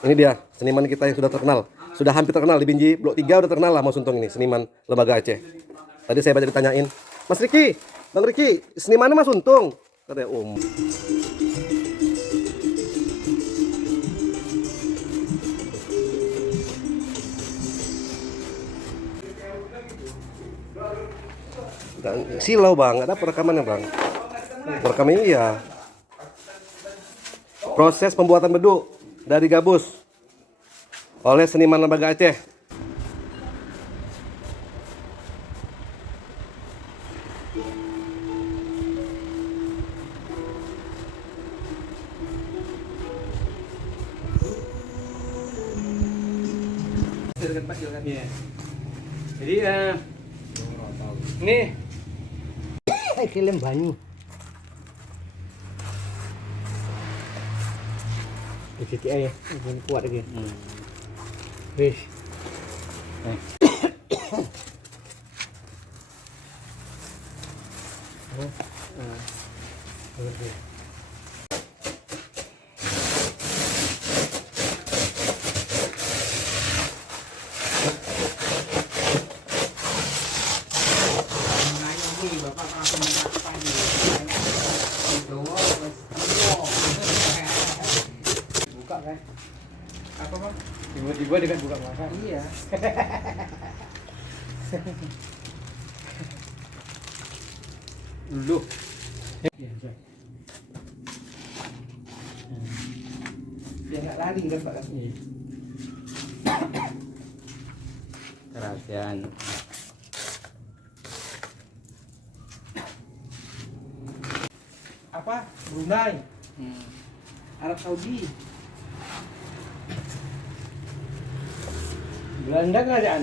Ini dia seniman kita yang sudah terkenal, sudah hampir terkenal di Binjai Blok 3 udah terkenal lah Mas Untung ini, seniman Lembaga Aceh. Tadi saya baca ditanyain, Mas Riki, Bang Riki, senimannya Mas Untung, katanya silau bang, ada perekamannya bang. Perekaman iya. Proses pembuatan beduk dari gabus oleh seniman Lembaga Aceh. Jadi ini film banyu. Iki ya, ini kuat lagi. Wis. buka kan? Apa bang? Tiba-tiba dengan buka masa? Iya. Dulu. Dia nggak lari kan pak? Kerahasiaan. Apa? Brunei, Arab Saudi, Belanda kerajaan.